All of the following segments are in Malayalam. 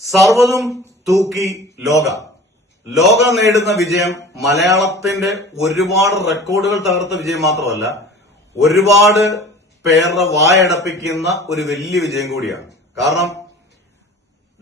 സർവ്വതും തൂക്കി ലോക നേടുന്ന വിജയം മലയാളത്തിന്റെ ഒരുപാട് റെക്കോർഡുകൾ തകർത്ത വിജയം മാത്രമല്ല, ഒരുപാട് പേരുടെ വായടപ്പിക്കുന്ന ഒരു വലിയ വിജയം കൂടിയാണ്. കാരണം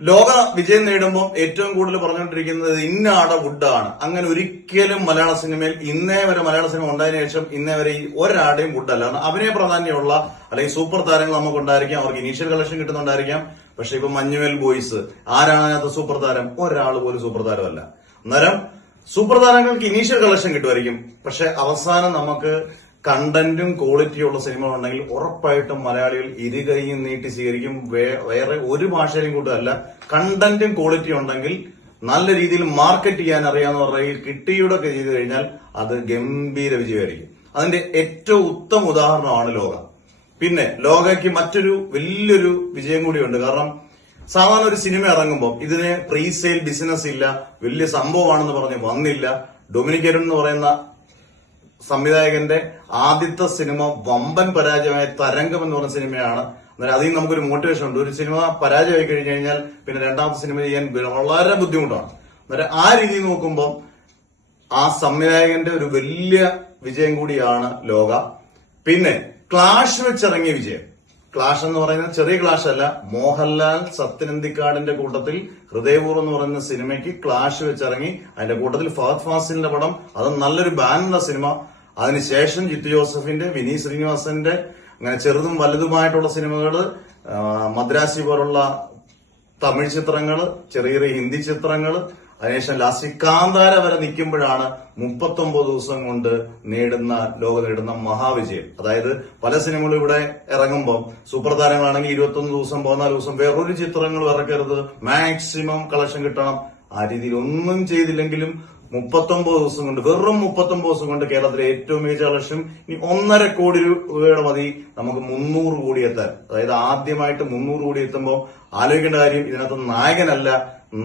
ലോക വിജയം നേടുമ്പോൾ ഏറ്റവും കൂടുതൽ പറഞ്ഞുകൊണ്ടിരിക്കുന്നത് ഇന്നാട വുഡാണ്. അങ്ങനെ ഒരിക്കലും മലയാള സിനിമയിൽ ഇന്നേ വരെ മലയാള സിനിമ ഉണ്ടായതിനു ശേഷം ഇന്നേ വരെ ഈ ഒരാടെയും വുഡല്ല. അഭിനയ പ്രാധാന്യമുള്ള അല്ലെങ്കിൽ സൂപ്പർ താരങ്ങൾ നമുക്കുണ്ടായിരിക്കാം, അവർക്ക് ഇനീഷ്യൽ കളക്ഷൻ കിട്ടുന്നുണ്ടായിരിക്കാം. പക്ഷെ ഇപ്പൊ മഞ്ഞുമേൽ ബോയ്സ് ആരാണ് അതിനകത്ത് സൂപ്പർ താരം? ഒരാൾ പോലും സൂപ്പർ താരമല്ല. അന്നേരം സൂപ്പർ താരങ്ങൾക്ക് ഇനീഷ്യൽ കളക്ഷൻ കിട്ടുമായിരിക്കും, പക്ഷെ അവസാനം നമുക്ക് കണ്ടന്റും ക്വാളിറ്റിയുള്ള സിനിമകൾ ഉണ്ടെങ്കിൽ ഉറപ്പായിട്ടും മലയാളികൾ ഇരുകൈയും നീട്ടി സ്വീകരിക്കും. വേറെ ഒരു ഭാഷയിലും കൂട്ടല്ല, കണ്ടന്റും ക്വാളിറ്റി ഉണ്ടെങ്കിൽ നല്ല രീതിയിൽ മാർക്കറ്റ് ചെയ്യാൻ അറിയാവുന്നവരുടെ കിട്ടിയുടെ ചെയ്തു കഴിഞ്ഞാൽ അത് ഗംഭീര വിജയമായിരിക്കും. അതിന്റെ ഏറ്റവും ഉത്തമ ഉദാഹരണമാണ് ലോക. പിന്നെ ലോകയ്ക്ക് മറ്റൊരു വലിയൊരു വിജയം കൂടിയുണ്ട്. കാരണം സാധാരണ ഒരു സിനിമ ഇറങ്ങുമ്പോൾ ഇതിന് പ്രീസെയിൽ ബിസിനസ് ഇല്ല, വലിയ സംഭവമാണെന്ന് പറഞ്ഞ് വന്നില്ല. ഡൊമിനിക് അരുൺ എന്ന് പറയുന്ന സംവിധായകന്റെ ആദ്യത്തെ സിനിമ വമ്പൻ പരാജയമായ തരംഗം എന്ന് പറഞ്ഞ സിനിമയാണ്. അന്നേരം അതിൽ നമുക്കൊരു മോട്ടിവേഷൻ ഉണ്ട്. ഒരു സിനിമ പരാജയമായി കഴിഞ്ഞു കഴിഞ്ഞാൽ പിന്നെ രണ്ടാമത്തെ സിനിമ ചെയ്യാൻ വളരെ ബുദ്ധിമുട്ടാണ്. അന്നേരം ആ രീതിയിൽ നോക്കുമ്പോൾ ആ സംവിധായകന്റെ ഒരു വലിയ വിജയം കൂടിയാണ് ലോക. പിന്നെ ക്ലാഷ് വെച്ചിറങ്ങിയ വിജയം. ക്ലാഷ് എന്ന് പറയുന്നത് ചെറിയ ക്ലാഷ് അല്ല. മോഹൻലാൽ സത്യനന്ദിക്കാടിന്റെ കൂട്ടത്തിൽ ഹൃദയപൂർവ്വം എന്ന് പറയുന്ന സിനിമയ്ക്ക് ക്ലാഷ് വെച്ചിറങ്ങി. അതിന്റെ കൂട്ടത്തിൽ ഫഹദ് ഫാസിലിന്റെ പടം, അത് നല്ലൊരു ബാനുള്ള സിനിമ. അതിനുശേഷം ജിത്തു ജോസഫിന്റെ, വിനീത് ശ്രീനിവാസന്റെ അങ്ങനെ ചെറുതും വലുതുമായിട്ടുള്ള സിനിമകള്, മദ്രാസി പോലുള്ള തമിഴ് ചിത്രങ്ങള്, ചെറിയ ചെറിയ ഹിന്ദി ചിത്രങ്ങള്, അതിനുശേഷം ലാസ്റ്റ് കാന്താര വരെ നിൽക്കുമ്പോഴാണ് 39 ദിവസം കൊണ്ട് ലോക നേടുന്ന മഹാവിജയം. അതായത് പല സിനിമകളും ഇവിടെ ഇറങ്ങുമ്പോൾ സൂപ്പർ താരങ്ങളാണെങ്കിൽ 21 ദിവസം 14 ദിവസം വേറൊരു ചിത്രങ്ങൾ ഇറക്കരുത്, മാക്സിമം കളക്ഷൻ കിട്ടണം. ആ രീതിയിൽ ഒന്നും ചെയ്തില്ലെങ്കിലും 39 ദിവസം കൊണ്ട്, വെറും 39 ദിവസം കൊണ്ട് കേരളത്തിലെ ഏറ്റവും മികച്ച കളക്ഷൻ. ഇനി 1.5 കോടി രൂപയുടെ മതി നമുക്ക് 300 കോടി എത്താൻ. അതായത് ആദ്യമായിട്ട് 300 കോടി എത്തുമ്പോൾ ആലോചിക്കേണ്ട കാര്യം, ഇതിനകത്ത് നായകനല്ല,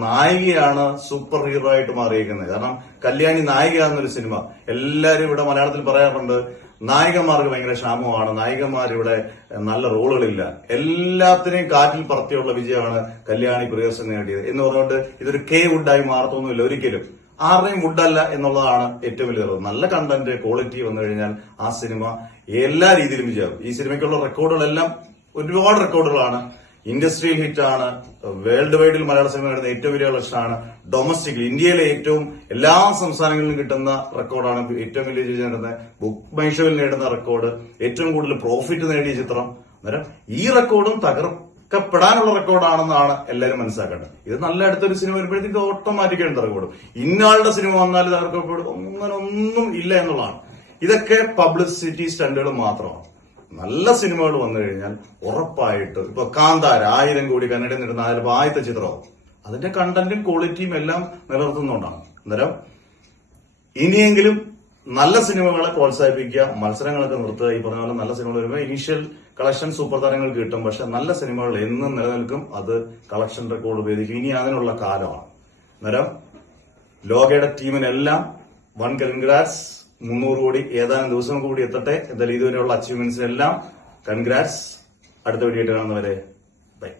നായികയാണ് സൂപ്പർ ഹീറോ ആയിട്ട് മാറിയിരിക്കുന്നത്. കാരണം കല്യാണി നായികയാണെന്നൊരു സിനിമ എല്ലാരും ഇവിടെ മലയാളത്തിൽ പറയാറുണ്ട്, നായികമാർക്ക് ഭയങ്കര ക്ഷാമമാണ്, നായികമാരിവിടെ നല്ല റോളുകളില്ല. എല്ലാത്തിനെയും കാറ്റിൽ പറത്തിയുള്ള വിജയമാണ് കല്യാണി പ്രിയദർശൻ നേടിയത് എന്ന് പറഞ്ഞുകൊണ്ട് ഇതൊരു കെ വുഡായി മാറത്തൊന്നുമില്ല ഒരിക്കലും. ആരുടെയും വുഡല്ല എന്നുള്ളതാണ് ഏറ്റവും വലിയ അറിവ്. നല്ല കണ്ടന്റ് ക്വാളിറ്റി വന്നു കഴിഞ്ഞാൽ ആ സിനിമ എല്ലാ രീതിയിലും വിജയമാകും. ഈ സിനിമയ്ക്കുള്ള റെക്കോർഡുകളെല്ലാം ഒരുപാട് റെക്കോർഡുകളാണ്. ഇൻഡസ്ട്രിയൽ ഹിറ്റാണ്, വേൾഡ് വൈഡിൽ മലയാള സിനിമ നേടുന്ന ഏറ്റവും വലിയ കളക്ഷനാണ്. ഡൊമസ്റ്റിക് ഇന്ത്യയിലെ ഏറ്റവും എല്ലാ സംസ്ഥാനങ്ങളിലും കിട്ടുന്ന റെക്കോർഡാണ് ഏറ്റവും വലിയ വിജയം നേടുന്നത്. ബുക്ക് മൈ ഷോയിൽ നേടുന്ന റെക്കോർഡ്, ഏറ്റവും കൂടുതൽ പ്രോഫിറ്റ് നേടിയ ചിത്രം. അന്നേരം ഈ റെക്കോർഡും തകർക്കപ്പെടാനുള്ള റെക്കോർഡാണെന്നാണ് എല്ലാവരും മനസ്സിലാക്കേണ്ടത്. ഇത് നല്ല അടുത്തൊരു സിനിമ വരുമ്പോഴത്തേക്ക് ഓട്ടോമാറ്റിക്കായിട്ട് റെക്കോർഡും. ഇന്നാളുടെ സിനിമ വന്നാൽ തകർക്കപ്പെടും അങ്ങനെ ഒന്നും ഇല്ല എന്നുള്ളതാണ്. ഇതൊക്കെ പബ്ലിസിറ്റി സ്റ്റണ്ടുകൾ മാത്രമാണ്. നല്ല സിനിമകൾ വന്നു കഴിഞ്ഞാൽ ഉറപ്പായിട്ട് ഇപ്പൊ കാന്താര 1000 കോടി കന്നഡയിൽ നേടുന്ന ആദ്യത്തെ ചിത്രമാവും. അതിന്റെ കണ്ടന്റും ക്വാളിറ്റിയും എല്ലാം നിലനിർത്തുന്നതുകൊണ്ടാണ്. അന്നേരം ഇനിയെങ്കിലും നല്ല സിനിമകളെ പ്രോത്സാഹിപ്പിക്കുക, മത്സരങ്ങളൊക്കെ നിർത്തുക. ഈ പറഞ്ഞ പോലെ നല്ല സിനിമകൾ വരുമ്പോൾ ഇനീഷ്യൽ കളക്ഷൻ സൂപ്പർ താരങ്ങൾക്ക് കിട്ടും, പക്ഷെ നല്ല സിനിമകൾ എന്നും നിലനിൽക്കും. അത് കളക്ഷൻ റെക്കോർഡ് ഉപയോഗിക്കും. ഇനി അതിനുള്ള കാലമാണ്. അന്നേരം ലോകയുടെ ടീമിനെല്ലാം വൺ കൺഗ്രാറ്റ്സ്. 300 കോടി ഏതാനും ദിവസം കൂടി എത്തട്ടെ. എന്തായാലും ഇതുവരെയുള്ള അച്ചീവ്മെന്റ്സിനെല്ലാം കൺഗ്രാറ്റ്സ്. അടുത്ത വീഡിയോ ആയിട്ട് കാണുന്നവരെ ബൈ.